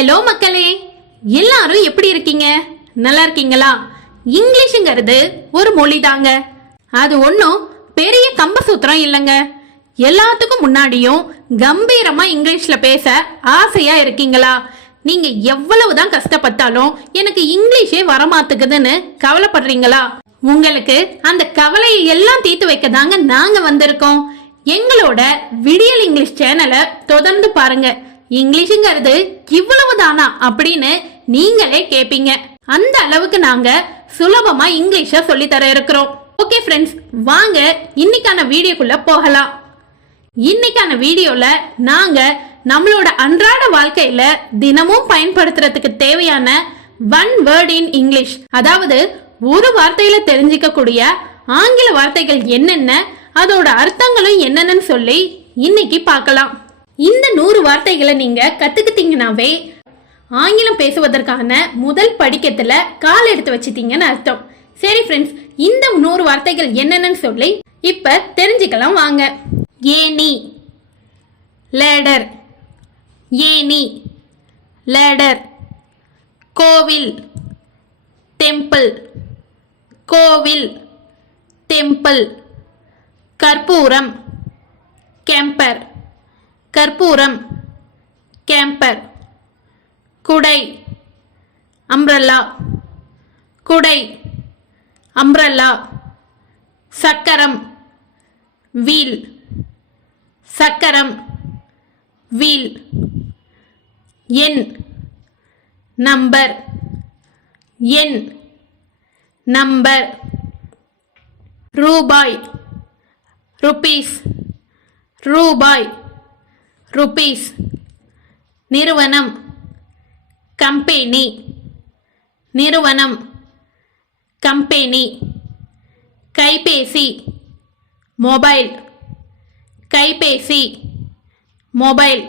Hello மக்களே, எல்லாரும் எப்படி இருக்கீங்க? நல்லா இருக்கீங்களா? இங்கிலீஷ்ங்கிறது ஒரு மொழி தாங்க. அது ஒன்றும் பெரிய கம்பசூத்திரம் இல்லைங்க. எல்லாத்துக்கும் முன்னாடியும் கம்பீரமா இங்கிலீஷ்ல பேச ஆசையா இருக்கீங்களா? நீங்க எவ்வளவுதான் கஷ்டப்பட்டாலும் எனக்கு இங்கிலீஷே வரமாட்டுக்குதுன்னு கவலைப்படுறீங்களா? உங்களுக்கு அந்த கவலையை எல்லாம் தீர்த்து வைக்க தாங்க நாங்க வந்திருக்கோம். எங்களோட விடியல் இங்கிலீஷ் சேனலை தொடர்ந்து பாருங்க. இங்கிலீஷ்ங்கிறது இவ்வளவுதானா அப்படின்னு நீங்களே கேப்பீங்க. அந்த அளவுக்கு நாங்க சுலபமா இங்கிலீஷ சொல்லி தர இருக்கிறோம். ஓகே ஃப்ரெண்ட்ஸ், வாங்க இன்னைக்கான வீடியோக்குள்ள போகலாம். இன்னைக்கான வீடியோல நாங்க நம்மளோட அன்றாட வாழ்க்கையில தினமும் பயன்படுத்துறதுக்கு தேவையான ஒன் வேர்ட் இன் இங்கிலீஷ், அதாவது ஒரு வார்த்தையில தெரிஞ்சிக்க கூடிய ஆங்கில வார்த்தைகள் என்னென்ன, அதோட அர்த்தங்களும் என்னென்னு சொல்லி இன்னைக்கு பார்க்கலாம். இந்த 100 வார்த்தைகளை நீங்க கத்துக்கிட்டீங்கன்னாவே ஆங்கிலம் பேசுவதற்கான முதல் படிக்கத்துல கால் எடுத்து வச்சிட்டீங்கன்னு அர்த்தம். சரி ஃப்ரெண்ட்ஸ், இந்த 100 வார்த்தைகள் என்னென்னு சொல்லி இப்ப தெரிஞ்சுக்கலாம் வாங்க. ஏணி, லேடர், ஏணி, லேடர். கோவில், டெம்பிள், கோவில், டெம்பிள். கற்பூரம், கேம்பர், கற்பூரம், கேம்பர். குடை, அம்ப்ரெல்லா, குடை, அம்ப்ரெல்லா. சக்கரம், வீல், சக்கரம், வீல். எண், நம்பர், எண், நம்பர். ரூபாய், ருபீஸ், ரூபாய், ருபீஸ். நிறுவனம், கம்பெனி, நிறுவனம், கம்பெனி. கைபேசி, மொபைல், கைபேசி, மொபைல்.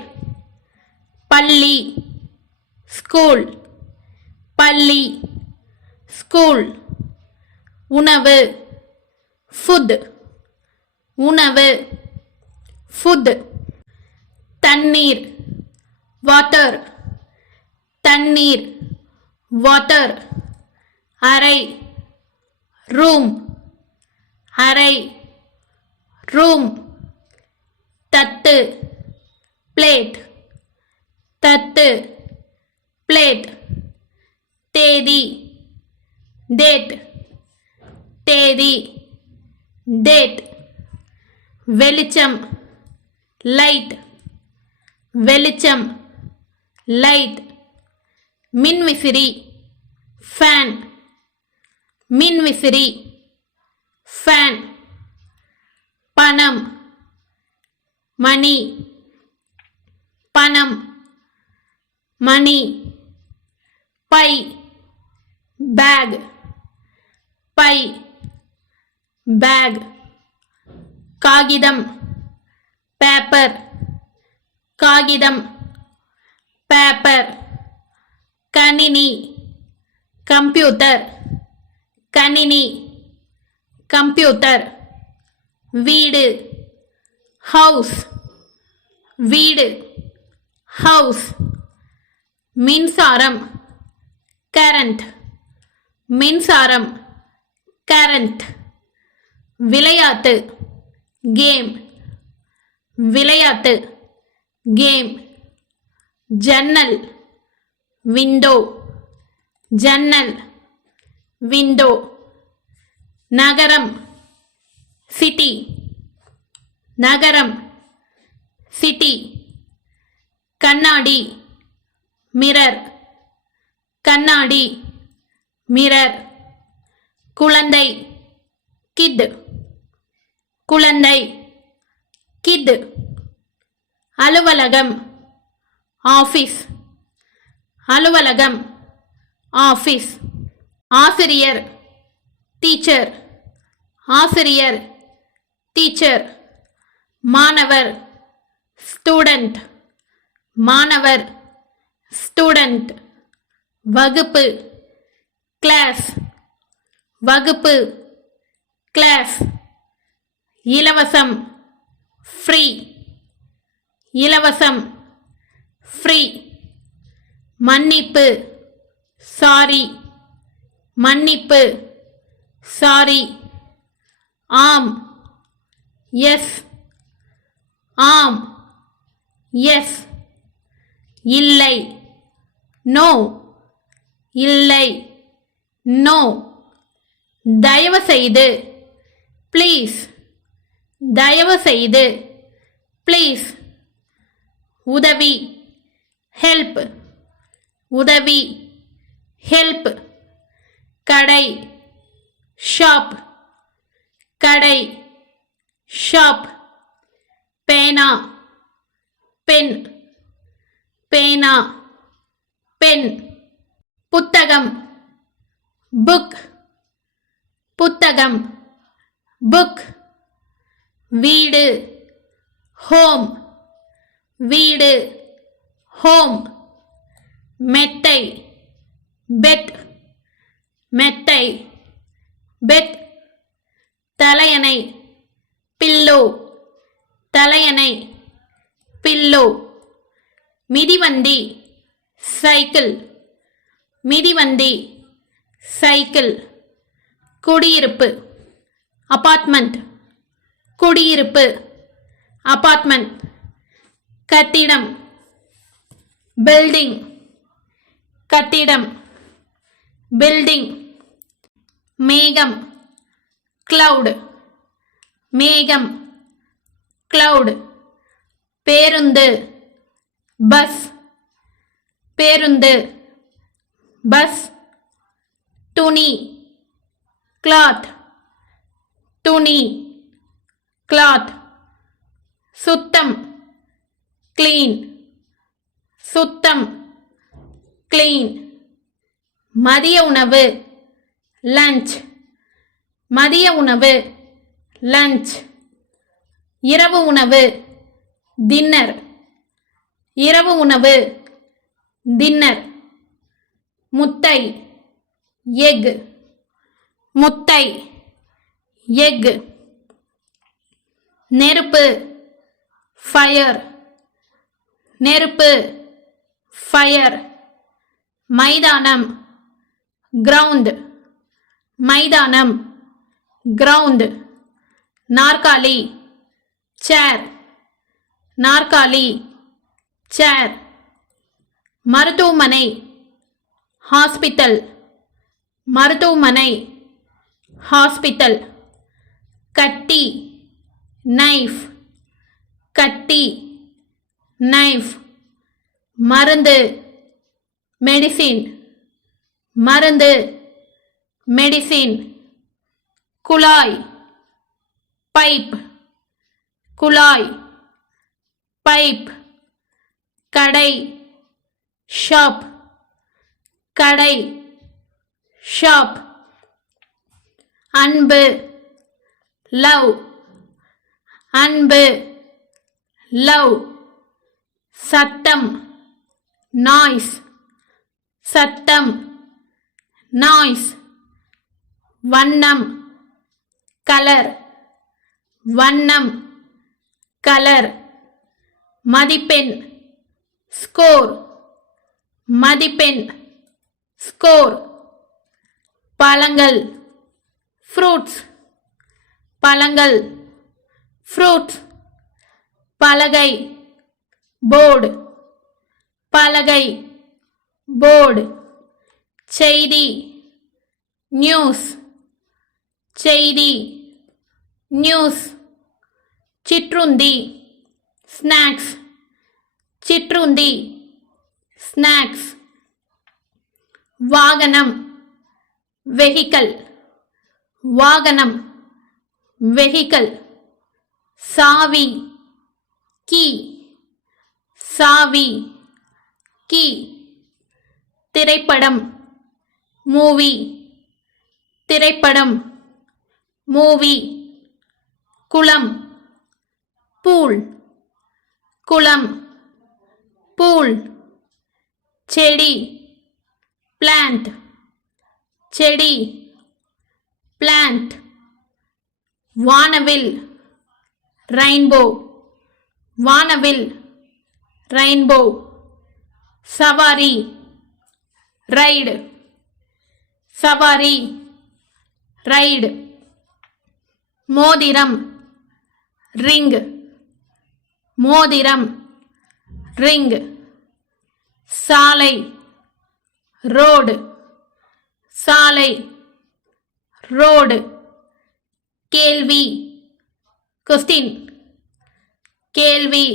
பள்ளி, ஸ்கூல், பள்ளி, ஸ்கூல். உணவு, ஃபுட், உணவு, ஃபுட். தண்ணீர், வாட்டர், தண்ணீர், வாட்டர். அறை, ரூம், அறை, ரூம். தட்டு, பிளேட், தட்டு, பிளேட். தேதி, டேட், தேதி, டேட். வெளிச்சம், லைட், வெளிச்சம், லைட். மின்விசிறி, ஃபேன், மின்விசிறி, ஃபேன். பணம், மணி, பணம், மணி. பை, பேக், பை, பேக். காகிதம், பேப்பர், காகிதம், பேப்பர். கணினி, கம்ப்யூட்டர், கணினி, கம்ப்யூட்டர். வீடு, ஹவுஸ், வீடு, ஹவுஸ். மின்சாரம், கரண்ட், மின்சாரம், கரண்ட். விளையாட்டு, கேம், விளையாட்டு, கேம். ஜன்னல், விண்டோ, ஜன்னல், விண்டோ. நகரம், சிட்டி, நகரம், சிட்டி. கண்ணாடி, மிரர், கண்ணாடி, மிரர். குழந்தை, கிட், குழந்தை, கிட். அலுவலகம், ஆபீஸ், அலுவலகம், ஆபீஸ். ஆசிரியர், டீச்சர், ஆசிரியர், டீச்சர். மாணவர், ஸ்டூடெண்ட், மாணவர், ஸ்டூடெண்ட். வகுப்பு, கிளாஸ், வகுப்பு, கிளாஸ். இலவசம், ஃப்ரீ, இலவசம், ஃப்ரீ. மன்னிப்பு சாரி மன்னிப்பு சாரி ஆம் எஸ் ஆம் எஸ் இல்லை நோ இல்லை நோ தயவு செய்து ப்ளீஸ் தயவு செய்து ப்ளீஸ் உதவி ஹெல்ப் உதவி ஹெல்ப் கடை ஷாப் கடை ஷாப் பேனா பென் பேனா பென் புத்தகம் புக் புத்தகம் புக் வீடு ஹோம் வீடு ஹோம் மெத்தை பெட் மெத்தை பெட் தலையணை பில்லோ தலையணை பில்லோ மிதிவண்டி சைக்கிள் மிதிவண்டி சைக்கிள் குடியிருப்பு அபார்ட்மெண்ட் குடியிருப்பு அபார்ட்மெண்ட் கட்டிடம் பில்டிங் கட்டிடம் பில்டிங் மேகம் கிளவுட் மேகம் கிளவுட் பேருந்து பஸ் பேருந்து பஸ் துணி கிளாத் துணி கிளாத் சுத்தம் கிளீன் சுத்தம் கிளீன் மதிய உணவு லஞ்ச் மதிய உணவு லஞ்ச் இரவு உணவு டின்னர் இரவு உணவு டின்னர் முட்டை எக் முட்டை எக் நெருப்பு ஃபயர் நெருப்பு ஃபயர் மைதானம் கிரவுண்ட் மைதானம் கிரவுண்ட் நாற்காலி சேர் நாற்காலி சேர் மருத்துவமனை ஹாஸ்பிட்டல் மருத்துவமனை ஹாஸ்பிட்டல் கத்தி நைஃப் கத்தி நைஃப் மருந்து மெடிசின் மருந்து மெடிசின் குழாய் பைப் குழாய் பைப் கடை ஷாப் கடை ஷாப் அன்பு லவ் அன்பு லவ் சத்தம் நாய்ஸ் சத்தம் நாய்ஸ் வண்ணம் கலர் வண்ணம் கலர் மதிப்பெண் ஸ்கோர் மதிப்பெண் ஸ்கோர் பழங்கள் ஃப்ரூட்ஸ் பழங்கள் ஃப்ரூட்ஸ் பலகை போர்டு பலகை போர்டு செய்தி நியூஸ் செய்தி நியூஸ் சிற்றுண்டி ஸ்நாக்ஸ் சிற்றுண்டி ஸ்நாக்ஸ் வாகனம் வெஹிக்கல் வாகனம் வெஹிக்கல் சாவி கீ சாவி கீ திரைப்படம் மூவி திரைப்படம் மூவி குளம் பூல் குளம் பூல் செடி பிளான்ட் செடி பிளான்ட் வானவில் ரெயின்போ வானவில் ரெயின்போ சவாரி ride, சவாரி, ride. மோதிரம், ring, மோதிரம், ring. சாலை, road, சாலை, road. கேள்வி, question, கேள்வி,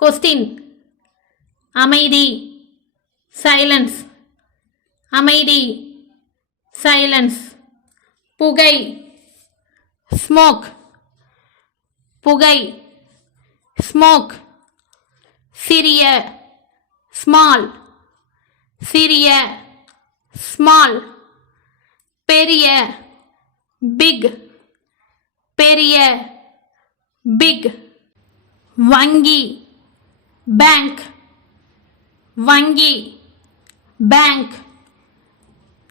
question. அமைதி, silence, அமைதி, silence. புகை, smoke, புகை, smoke. சிறிய, small, சிறிய, small. பெரிய, big, பெரிய, big. வங்கி, bank, வங்கி, bank.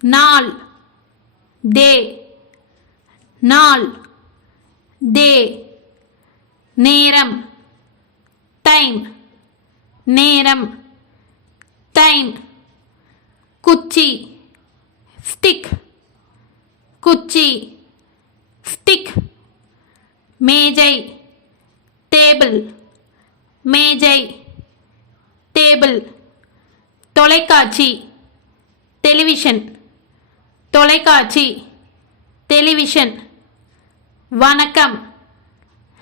நாள், day, நாள், day. நேரம், time, நேரம், time. குச்சி, stick, குச்சி, stick. மேஜை, table, மேஜை, table. தொலைக்காட்சி, television, தொலைக்காட்சி, television. வணக்கம்,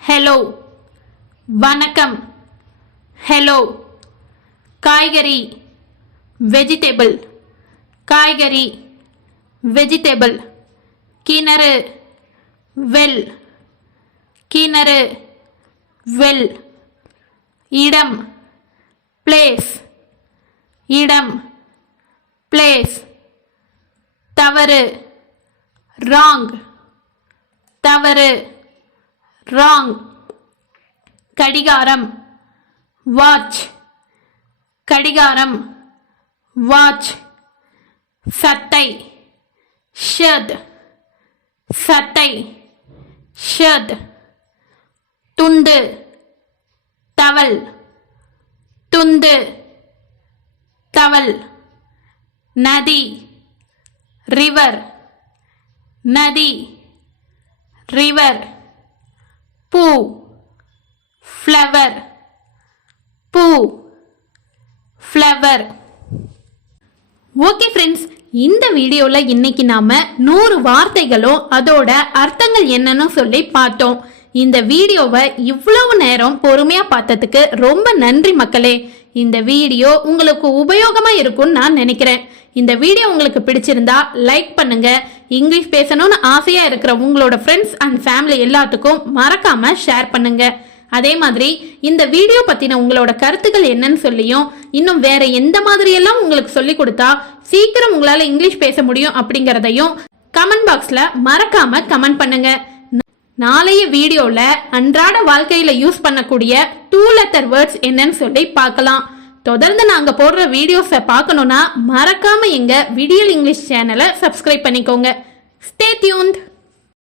hello, வணக்கம், hello. காய்கறி, vegetable, காய்கறி, vegetable. கிணறு, well, கிணறு, well. இடம், place, இடம், place. தவறு, wrong, தவறு, wrong. கடிகாரம், watch, கடிகாரம், watch. சட்டை, shirt, சட்டை, shirt. துண்டு, towel, துண்டு, towel. நதி, river, நதி, river. பூ, flower, பூ, flower. ஓகே ஃப்ரெண்ட்ஸ், இந்த வீடியோல இன்னைக்கு நாம 100 வார்த்தைகளும் அதோட அர்த்தங்கள் என்னன்னு சொல்லி பார்த்தோம். இந்த வீடியோவை இவ்வளவு நேரம் பொறுமையா பார்த்ததுக்கு ரொம்ப நன்றி மக்களே. இந்த வீடியோ உங்களுக்கு உபயோகமா இருக்கும்னு நான் நினைக்கிறேன். இந்த வீடியோ உங்களுக்கு பிடிச்சிருந்தா லைக் பண்ணுங்க. இங்கிலீஷ் பேசணும்னு ஆசையா இருக்கிற உங்களோட ஃப்ரெண்ட்ஸ் அண்ட் ஃபேமிலி எல்லாத்துக்கும் மறக்காம ஷேர் பண்ணுங்க. அதே மாதிரி இந்த வீடியோ பத்தின உங்களோட கருத்துக்கள் என்னன்னு சொல்லியும், இன்னும் வேற எந்த மாதிரி எல்லாம் உங்களுக்கு சொல்லி கொடுத்தா சீக்கிரம் உங்களால இங்கிலீஷ் பேச முடியும் அப்படிங்கறதையும் கமெண்ட் பாக்ஸ்ல மறக்காம கமெண்ட் பண்ணுங்க. நாளைய வீடியோல அன்றாட வாழ்க்கையில யூஸ் பண்ணக்கூடிய 2 letter வேர்ட்ஸ் என்னன்னு சொல்லி பார்க்கலாம். தொடர்ந்து நாங்க போடுற வீடியோஸை பார்க்கணும்னா மறக்காம எங்க விடியல் இங்கிலீஷ் சேனலை சப்ஸ்கிரைப் பண்ணிக்கோங்க. Stay tuned.